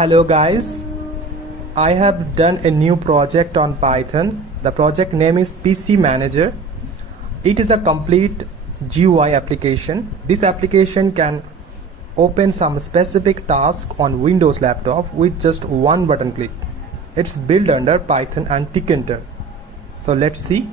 Hello guys, I have done a new project on Python. The project name is PC Manager. It is a complete GUI application. This application can open some specific task on Windows laptop with just one button click. It's built under Python and tkinter. So let's see.